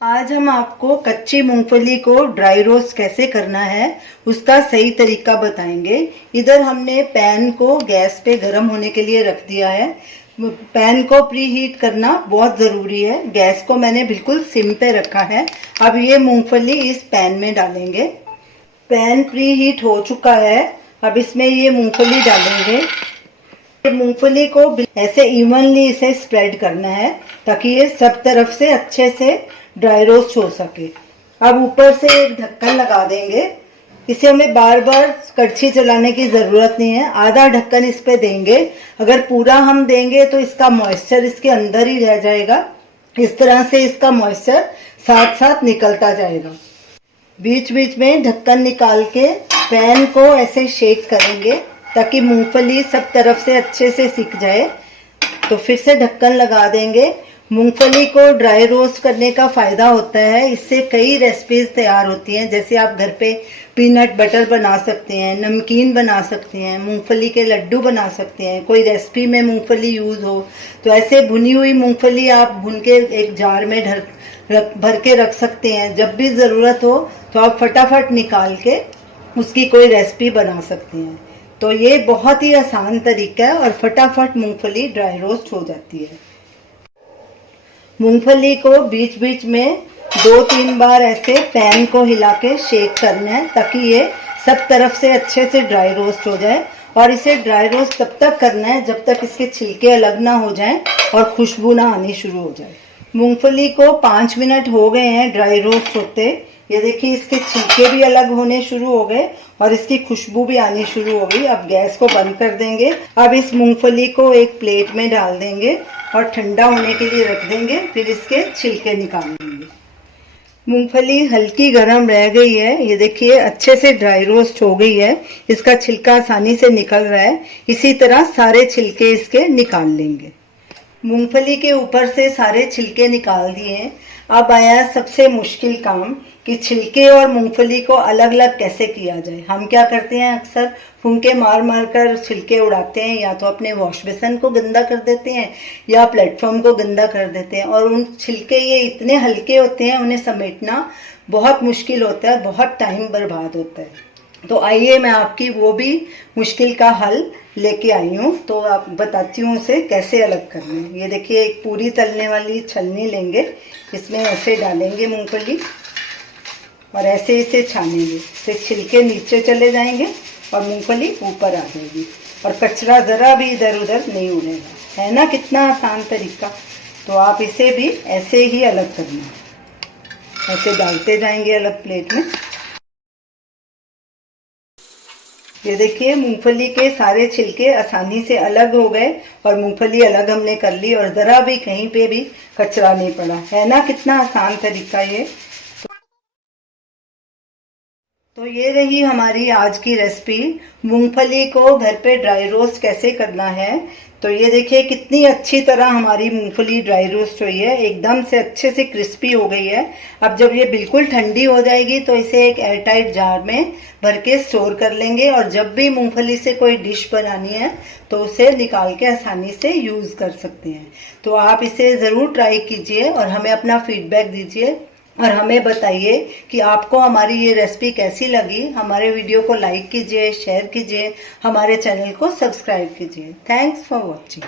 आज हम आपको कच्ची मूंगफली को ड्राई रोस्ट कैसे करना है उसका सही तरीका बताएंगे। इधर हमने पैन को गैस पे गर्म होने के लिए रख दिया है। पैन को प्री हीट करना बहुत ज़रूरी है। गैस को मैंने बिल्कुल सिम पे रखा है। अब ये मूंगफली इस पैन में डालेंगे। पैन प्री हीट हो चुका है। अब इसमें ये मूंगफली डालेंगे। मूंगफली को ऐसे इवनली इसे स्प्रेड करना है ताकि ये सब तरफ से अच्छे से ड्राई रोस्ट हो सके। अब ऊपर से एक ढक्कन लगा देंगे। इसे हमें बार बार कड़छी चलाने की ज़रूरत नहीं है। आधा ढक्कन इस पे देंगे। अगर पूरा हम देंगे तो इसका मॉइस्चर इसके अंदर ही रह जाएगा। इस तरह से इसका मॉइस्चर साथ साथ निकलता जाएगा। बीच बीच में ढक्कन निकाल के पैन को ऐसे शेक करेंगे ताकि मूंगफली सब तरफ से अच्छे से सिक जाए। तो फिर से ढक्कन लगा देंगे। मूंगफली को ड्राई रोस्ट करने का फ़ायदा होता है, इससे कई रेसिपीज़ तैयार होती हैं। जैसे आप घर पे पीनट बटर बना सकते हैं, नमकीन बना सकते हैं, मूंगफली के लड्डू बना सकते हैं। कोई रेसिपी में मूंगफली यूज़ हो तो ऐसे भुनी हुई मूंगफली आप भुन के एक जार में भर के रख सकते हैं। जब भी ज़रूरत हो तो आप फटाफट निकाल के उसकी कोई रेसिपी बना सकते हैं। तो ये बहुत ही आसान तरीका है और फटाफट मूंगफली ड्राई रोस्ट हो जाती है। मूंगफली को बीच बीच में 2-3 बार ऐसे पैन को हिला के शेक करना है ताकि ये सब तरफ से अच्छे से ड्राई रोस्ट हो जाए। और इसे ड्राई रोस्ट तब तक करना है जब तक इसके छिलके अलग ना हो जाएं और खुशबू ना आनी शुरू हो जाए। मूंगफली को 5 मिनट हो गए हैं ड्राई रोस्ट होते। ये देखिए इसके छिलके भी अलग होने शुरू हो गए और इसकी खुशबू भी आनी शुरू हो गई। अब गैस को बंद कर देंगे। अब इस मूंगफली को एक प्लेट में डाल देंगे और ठंडा होने के लिए रख देंगे। फिर इसके छिलके निकाल लेंगे। मूंगफली हल्की गर्म रह गई है। ये देखिए अच्छे से ड्राई रोस्ट हो गई है। इसका छिलका आसानी से निकल रहा है। इसी तरह सारे छिलके इसके निकाल लेंगे। मूंगफली के ऊपर से सारे छिलके निकाल दिए। अब आया सबसे मुश्किल काम कि छिलके और मूंगफली को अलग अलग कैसे किया जाए। हम क्या करते हैं, अक्सर फुंके मार मार कर छिलके उड़ाते हैं। या तो अपने वॉश बेसन को गंदा कर देते हैं या प्लेटफॉर्म को गंदा कर देते हैं। और उन छिलके ये इतने हल्के होते हैं, उन्हें समेटना बहुत मुश्किल होता है, बहुत टाइम बर्बाद होता है। तो आइए मैं आपकी वो भी मुश्किल का हल लेके आई हूँ। तो आप बताती हूँ उसे कैसे अलग करना है। ये देखिए एक पूरी तलने वाली छलनी लेंगे। इसमें ऐसे डालेंगे मूंगफली और ऐसे इसे छानेंगे। इससे छिलके नीचे चले जाएंगे और मूंगफली ऊपर आ जाएगी और कचरा ज़रा भी इधर उधर नहीं उड़ेगा। है ना कितना आसान तरीका। तो आप इसे भी ऐसे ही अलग करना। ऐसे डालते जाएंगे अलग प्लेट में। ये देखिए मूंगफली के सारे छिलके आसानी से अलग हो गए और मूंगफली अलग हमने कर ली और ज़रा भी कहीं पे भी कचरा नहीं पड़ा। है ना कितना आसान तरीका ये। तो ये रही हमारी आज की रेसिपी। मूंगफली को घर पे ड्राई रोस्ट कैसे करना है। तो ये देखिए कितनी अच्छी तरह हमारी मूंगफली ड्राई रोस्ट हुई है। एकदम से अच्छे से क्रिस्पी हो गई है। अब जब ये बिल्कुल ठंडी हो जाएगी तो इसे एक एयरटाइट जार में भर के स्टोर कर लेंगे। और जब भी मूंगफली से कोई डिश बनानी है तो उसे निकाल के आसानी से यूज़ कर सकते हैं। तो आप इसे ज़रूर ट्राई कीजिए और हमें अपना फीडबैक दीजिए और हमें बताइए कि आपको हमारी ये रेसिपी कैसी लगी। हमारे वीडियो को लाइक कीजिए, शेयर कीजिए, हमारे चैनल को सब्सक्राइब कीजिए। Thanks for watching.